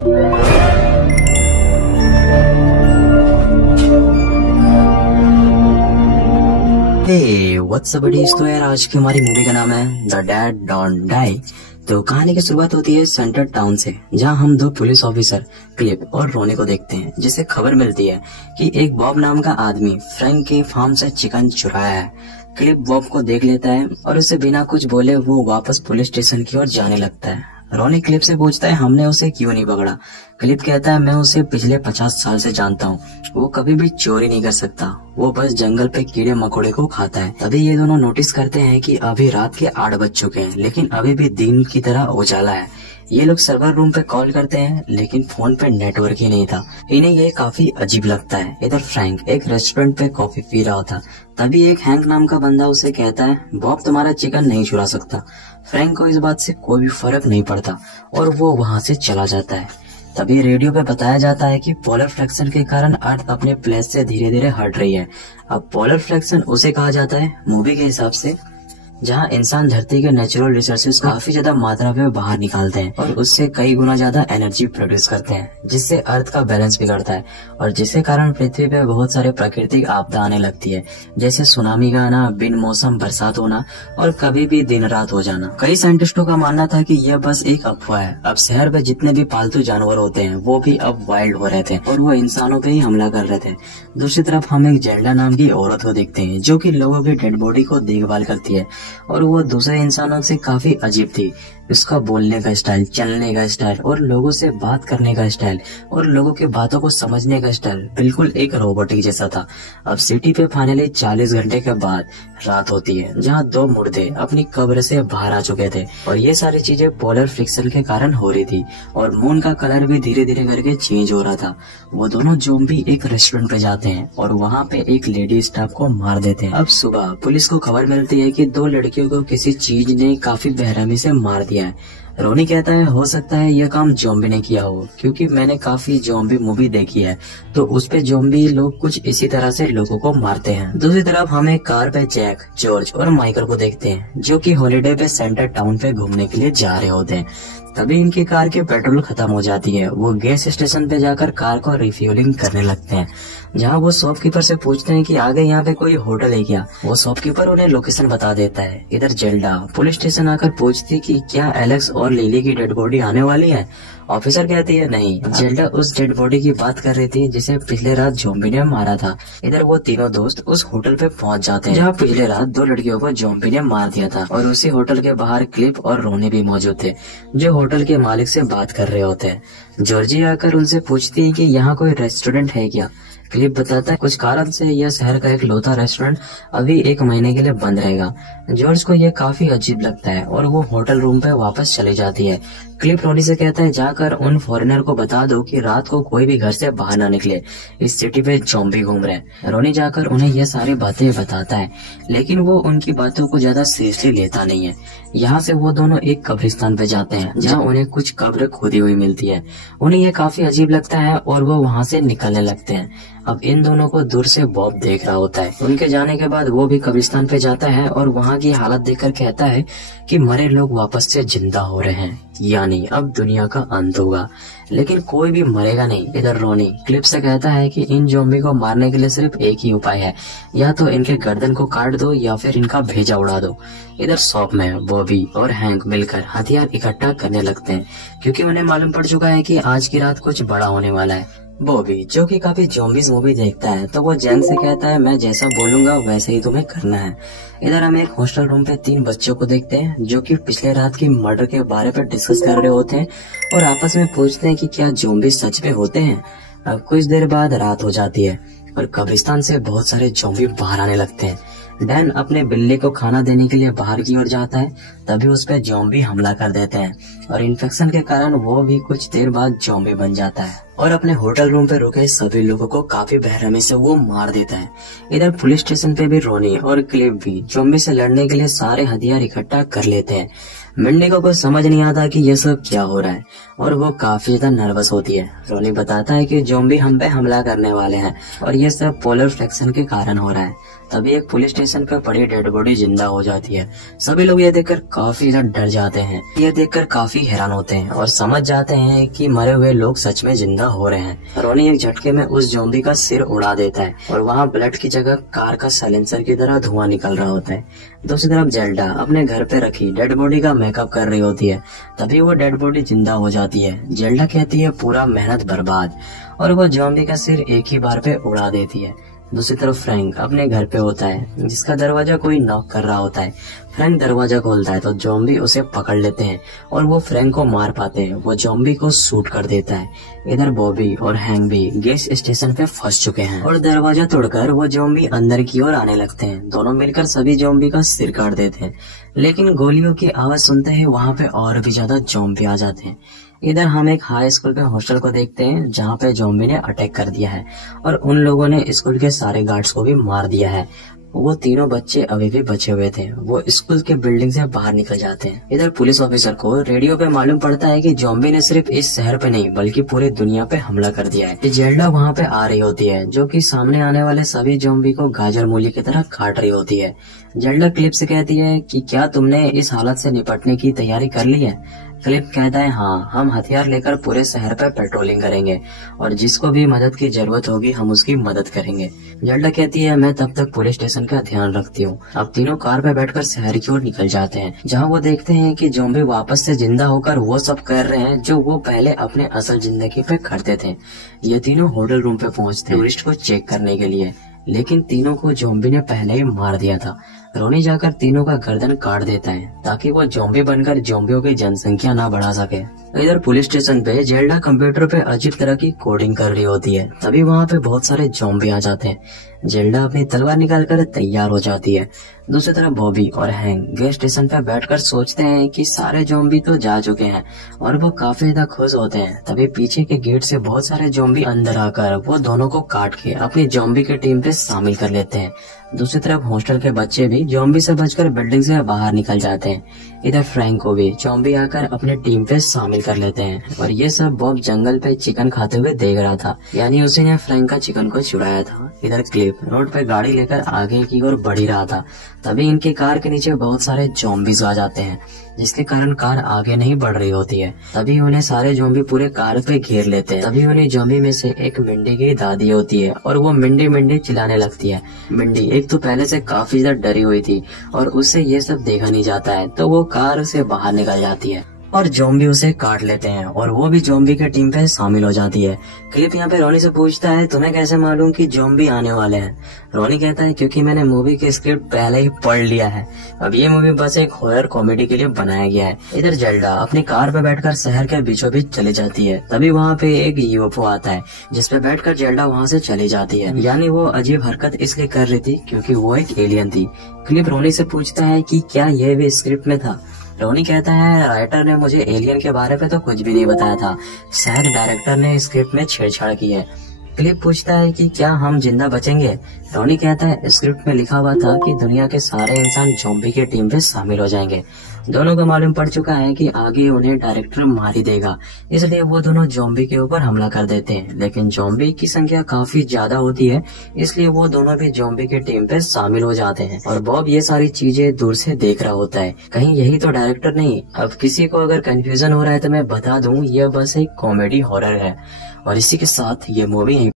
What's up buddies. तो यार आज की हमारी मूवी का नाम है द डैड डोंट डाई। तो कहानी की शुरुआत होती है सेंटर टाउन से, जहां हम दो पुलिस ऑफिसर क्लिप और रोनी को देखते हैं, जिसे खबर मिलती है कि एक बॉब नाम का आदमी फ्रैंक के फार्म से चिकन चुराया है। क्लिप बॉब को देख लेता है और उसे बिना कुछ बोले वो वापस पुलिस स्टेशन की ओर जाने लगता है। रोनी क्लिप से पूछता है हमने उसे क्यों नहीं पकड़ा। क्लिप कहता है मैं उसे पिछले 50 साल से जानता हूँ, वो कभी भी चोरी नहीं कर सकता, वो बस जंगल पे कीड़े मकोड़े को खाता है। तभी ये दोनों नोटिस करते हैं कि अभी रात के 8 बज चुके हैं, लेकिन अभी भी दिन की तरह उजाला है। ये लोग सर्वर रूम पे कॉल करते हैं, लेकिन फोन पे नेटवर्क ही नहीं था। इन्हें ये काफी अजीब लगता है। इधर फ्रैंक एक रेस्टोरेंट पे कॉफी पी रहा था, तभी एक हैंक नाम का बंदा उसे कहता है बॉब तुम्हारा चिकन नहीं चुरा सकता। फ्रैंक को इस बात से कोई भी फर्क नहीं पड़ता और वो वहाँ से चला जाता है। तभी रेडियो पे बताया जाता है कि पोलर फ्लैक्शन के कारण अर्थ अपने प्लेस से धीरे धीरे हट रही है। अब पोलर फ्लैक्शन उसे कहा जाता है मूवी के हिसाब से जहां इंसान धरती के नेचुरल रिसोर्सेज काफी ज्यादा मात्रा में बाहर निकालते हैं और उससे कई गुना ज्यादा एनर्जी प्रोड्यूस करते हैं, जिससे अर्थ का बैलेंस बिगड़ता है और जिसके कारण पृथ्वी पे बहुत सारे प्राकृतिक आपदा आने लगती है, जैसे सुनामी का आना, बिन मौसम बरसात होना और कभी भी दिन रात हो जाना। कई साइंटिस्टों का मानना था कि यह बस एक अफवाह है। अब शहर में जितने भी पालतू जानवर होते हैं वो भी अब वाइल्ड हो रहे थे और वो इंसानों पे ही हमला कर रहे थे। दूसरी तरफ हम एक जेल्डा नाम की औरत को देखते हैं जो कि लोगों की डेड बॉडी को देखभाल करती है और वो दूसरे इंसानों से काफी अजीब थी। उसका बोलने का स्टाइल, चलने का स्टाइल और लोगों से बात करने का स्टाइल और लोगों की बातों को समझने का स्टाइल बिल्कुल एक रोबोटिक जैसा था। अब सिटी पे फाइनली 40 घंटे के बाद रात होती है, जहां दो मुर्दे अपनी कब्र से बाहर आ चुके थे और ये सारी चीजें पोलर फ्रिक्शन के कारण हो रही थी और मून का कलर भी धीरे धीरे करके चेंज हो रहा था। वो दोनों ज़ॉम्बी एक रेस्टोरेंट पे जाते हैं और वहाँ पे एक लेडी स्टाफ को मार देते हैं। अब सुबह पुलिस को खबर मिलती है कि 2 लड़कियों को किसी चीज ने काफी बेरहमी से मार दिया है। रोनी कहता है हो सकता है यह काम ज़ॉम्बी ने किया हो, क्योंकि मैंने काफी ज़ॉम्बी मूवी देखी है तो उस पे ज़ॉम्बी लोग कुछ इसी तरह से लोगों को मारते हैं। दूसरी तरफ हम एक कार पे जैक, जॉर्ज और माइकल को देखते हैं जो कि हॉलिडे पे सेंटर टाउन पे घूमने के लिए जा रहे होते हैं। तभी इनकी कार की पेट्रोल खत्म हो जाती है। वो गैस स्टेशन पे जाकर कार को रिफ्यूलिंग करने लगते हैं, जहाँ वो शॉपकीपर से पूछते हैं कि आगे यहाँ पे कोई होटल है क्या। वो शॉपकीपर उन्हें लोकेशन बता देता है। इधर जेल्डा पुलिस स्टेशन आकर पूछती कि क्या एलेक्स और लिली की डेड बॉडी आने वाली है। ऑफिसर कहती है नहीं, जेल्डा उस डेड बॉडी की बात कर रही थी जिसे पिछले रात ज़ॉम्बी ने मारा था। इधर वो तीनों दोस्त उस होटल पे पहुंच जाते हैं जहाँ पिछले रात 2 लड़कियों को ज़ॉम्बी ने मार दिया था और उसी होटल के बाहर क्लिप और रोनी भी मौजूद थे जो होटल के मालिक से बात कर रहे होते हैं। जॉर्जी आकर उनसे पूछती है कि यहाँ कोई रेस्टोरेंट है क्या। क्लिप बताता है कुछ कारण से यह शहर का एक लौता रेस्टोरेंट अभी 1 महीने के लिए बंद रहेगा। जॉर्ज को यह काफी अजीब लगता है और वो होटल रूम पे वापस चली जाती है। क्लिप रोनी से कहता है जाकर उन फॉरेनर को बता दो कि रात को कोई भी घर से बाहर ना निकले, इस सिटी पे ज़ॉम्बी घूम रहे हैं। रोनी जाकर उन्हें यह सारी बातें बताता है, लेकिन वो उनकी बातों को ज्यादा सीरियसली लेता नहीं है। यहाँ से वो दोनों एक कब्रिस्तान पे जाते हैं जहाँ उन्हें कुछ कब्र खोदी हुई मिलती है। उन्हें यह काफी अजीब लगता है और वो वहाँ से निकलने लगते हैं। अब इन दोनों को दूर से बॉब देख रहा होता है। उनके जाने के बाद वो भी कब्रिस्तान पे जाता है और वहाँ की हालत देखकर कहता है कि मरे लोग वापस से जिंदा हो रहे हैं, यानी अब दुनिया का अंत होगा, लेकिन कोई भी मरेगा नहीं। इधर रोनी क्लिप से कहता है कि इन ज़ॉम्बी को मारने के लिए सिर्फ एक ही उपाय है, या तो इनके गर्दन को काट दो या फिर इनका भेजा उड़ा दो। इधर शॉप में बॉबी और हैंक मिलकर हथियार इकट्ठा करने लगते हैं, क्योंकि उन्हें मालूम पड़ चुका है कि आज की रात कुछ बड़ा होने वाला है। बॉबी जो कि काफी ज़ॉम्बीज़ मूवी देखता है तो वो जैंग से कहता है मैं जैसा बोलूंगा वैसे ही तुम्हें करना है। इधर हम एक हॉस्टल रूम पे 3 बच्चों को देखते हैं जो कि पिछले रात की मर्डर के बारे में डिस्कस कर रहे होते हैं और आपस में पूछते हैं कि क्या ज़ॉम्बी सच में होते हैं। अब कुछ देर बाद रात हो जाती है और कब्रिस्तान से बहुत सारे ज़ॉम्बी बाहर आने लगते हैं। डैन अपने बिल्ली को खाना देने के लिए बाहर की ओर जाता है, तभी उस पर ज़ॉम्बी हमला कर देते हैं और इन्फेक्शन के कारण वो भी कुछ देर बाद ज़ॉम्बी बन जाता है और अपने होटल रूम पे रुके सभी लोगों को काफी बेरहमी से वो मार देता है। इधर पुलिस स्टेशन पे भी रोनी और क्लिप भी ज़ॉम्बी से लड़ने के लिए सारे हथियार इकट्ठा कर लेते हैं। मिंडी को कुछ समझ नहीं आता कि ये सब क्या हो रहा है। और वो काफी ज्यादा नर्वस होती है। रोनी बताता है कि ज़ॉम्बी हम पे हमला करने वाले हैं और ये सब पोलर फ्लेक्शन के कारण हो रहा है। तभी एक पुलिस स्टेशन पर पड़ी डेड बॉडी जिंदा हो जाती है। सभी लोग ये देखकर काफी ज्यादा डर जाते हैं, ये देखकर काफी हैरान होते हैं और समझ जाते हैं कि मरे हुए लोग सच में जिंदा हो रहे हैं। रोनी एक झटके में उस ज़ॉम्बी का सिर उड़ा देता है और वहाँ ब्लड की जगह कार का साइलेंसर की तरह धुआं निकल रहा होता है। दूसरी तरफ जेल्डा अपने घर पे रखी डेड बॉडी का मेकअप कर रही होती है। तभी वो डेड बॉडी जिंदा हो जाती है। जेल्डा कहती है पूरा मेहनत बर्बाद, और वो ज़ॉम्बी का सिर एक ही बार पे उड़ा देती है। दूसरी तरफ फ्रैंक अपने घर पे होता है, जिसका दरवाजा कोई नॉक कर रहा होता है। फ्रैंक दरवाजा खोलता है तो ज़ॉम्बी उसे पकड़ लेते हैं और वो फ्रैंक को मार पाते हैं। वो ज़ॉम्बी को शूट कर देता है। इधर बॉबी और हैंक भी गैस स्टेशन पे फंस चुके हैं और दरवाजा तोड़कर वो ज़ॉम्बी अंदर की ओर आने लगते हैं। दोनों मिलकर सभी ज़ॉम्बी का सिर काट देते हैं, लेकिन गोलियों की आवाज सुनते ही वहाँ पे और भी ज्यादा ज़ॉम्बी आ जाते हैं। इधर हम एक हाई स्कूल के हॉस्टल को देखते हैं, जहाँ पे ज़ॉम्बी ने अटैक कर दिया है और उन लोगों ने स्कूल के सारे गार्ड्स को भी मार दिया है। वो तीनों बच्चे अभी भी बचे हुए थे। वो स्कूल के बिल्डिंग से बाहर निकल जाते हैं। इधर पुलिस ऑफिसर को रेडियो पे मालूम पड़ता है कि ज़ॉम्बी ने सिर्फ इस शहर पे नहीं बल्कि पूरी दुनिया पे हमला कर दिया है। जेल्डा वहाँ पे आ रही होती है, जो कि सामने आने वाले सभी ज़ॉम्बी को गाजर मूली की तरह काट रही होती है। जेल्डा क्लिप से कहती है कि क्या तुमने इस हालत से निपटने की तैयारी कर ली है? क्लिप कहता है हाँ, हम हथियार लेकर पूरे शहर पर पेट्रोलिंग करेंगे और जिसको भी मदद की जरूरत होगी हम उसकी मदद करेंगे। जेल्डा कहती है मैं तब तक पुलिस स्टेशन का ध्यान रखती हूँ। अब तीनों कार पे बैठकर शहर की ओर निकल जाते हैं, जहाँ वो देखते हैं कि ज़ॉम्बी वापस से जिंदा होकर वो सब कर रहे हैं जो वो पहले अपने असल जिंदगी पे करते थे। ये तीनों होटल रूम पे पहुँचते हैं टूरिस्ट को चेक करने के लिए, लेकिन तीनों को ज़ॉम्बी ने पहले ही मार दिया था। रोनी जाकर तीनों का गर्दन काट देता है ताकि वो ज़ॉम्बी बनकर ज़ॉम्बियों की जनसंख्या ना बढ़ा सके। इधर पुलिस स्टेशन पे जेल्डा कंप्यूटर पे अजीब तरह की कोडिंग कर रही होती है। तभी वहाँ पे बहुत सारे ज़ॉम्बी आ जाते हैं। जेल्डा अपनी तलवार निकालकर तैयार हो जाती है। दूसरी तरफ बॉबी और हैंक गैस स्टेशन पे बैठकर सोचते हैं कि सारे ज़ॉम्बी तो जा चुके हैं और वो काफी ज्यादा खुश होते हैं। तभी पीछे के गेट से बहुत सारे ज़ॉम्बी अंदर आकर वो दोनों को काट के अपनी ज़ॉम्बी की टीम पे शामिल कर लेते हैं। दूसरी तरफ हॉस्टल के बच्चे भी ज़ॉम्बी से बचकर बिल्डिंग से बाहर निकल जाते हैं। इधर फ्रैंक को भी ज़ॉम्बी आकर अपने टीम पे शामिल कर लेते हैं और ये सब बॉब जंगल पे चिकन खाते हुए देख रहा था, यानी उसी ने फ्रैंक का चिकन को चुराया था। इधर क्लिप रोड पे गाड़ी लेकर आगे की ओर बढ़ ही रहा था। तभी इनकी कार के नीचे बहुत सारे ज़ॉम्बीज आ जाते हैं, जिसके कारण कार आगे नहीं बढ़ रही होती है। तभी उन्हें सारे ज़ॉम्बी पूरे कार पे घेर लेते हैं। तभी उन्हें ज़ॉम्बी में से एक मिंडी की दादी होती है और वो मिंडी मिंडी चिल्लाने लगती है। मिंडी एक तो पहले से काफी ज्यादा डरी हुई थी और उससे ये सब देखा नहीं जाता है, तो वो कार से बाहर निकल जाती है और ज़ॉम्बी उसे काट लेते हैं और वो भी ज़ॉम्बी के टीम पे शामिल हो जाती है। क्लिप यहाँ पे रोनी से पूछता है तुम्हें कैसे मालूम कि ज़ॉम्बी आने वाले हैं? रोनी कहता है क्योंकि मैंने मूवी की स्क्रिप्ट पहले ही पढ़ लिया है। अब ये मूवी बस एक हॉरर कॉमेडी के लिए बनाया गया है। इधर जेल्डा अपनी कार पे बैठकर शहर के बीचों बीच चली जाती है। तभी वहाँ पे एक यूएफओ आता है, जिसपे बैठकर जेल्डा वहाँ से चली जाती है। यानी वो अजीब हरकत इसलिए कर रही थी क्योंकि वो एक एलियन थी। क्लिप रोनी से पूछता है कि क्या ये भी स्क्रिप्ट में था? रोनी कहता है राइटर ने मुझे एलियन के बारे में तो कुछ भी नहीं बताया था, शायद डायरेक्टर ने स्क्रिप्ट में छेड़छाड़ की है। क्लिप पूछता है कि क्या हम जिंदा बचेंगे? रोनी कहता है स्क्रिप्ट में लिखा हुआ था कि दुनिया के सारे इंसान ज़ॉम्बी के टीम पे शामिल हो जाएंगे। दोनों को मालूम पड़ चुका है कि आगे उन्हें डायरेक्टर मार ही देगा, इसलिए वो दोनों ज़ॉम्बी के ऊपर हमला कर देते हैं। लेकिन ज़ॉम्बी की संख्या काफी ज्यादा होती है, इसलिए वो दोनों भी ज़ॉम्बी के टीम पे शामिल हो जाते हैं और बॉब ये सारी चीजें दूर से देख रहा होता है। कहीं यही तो डायरेक्टर नहीं? अब किसी को अगर कंफ्यूजन हो रहा है तो मैं बता दूं, यह बस एक कॉमेडी हॉरर है और इसी के साथ ये मूवी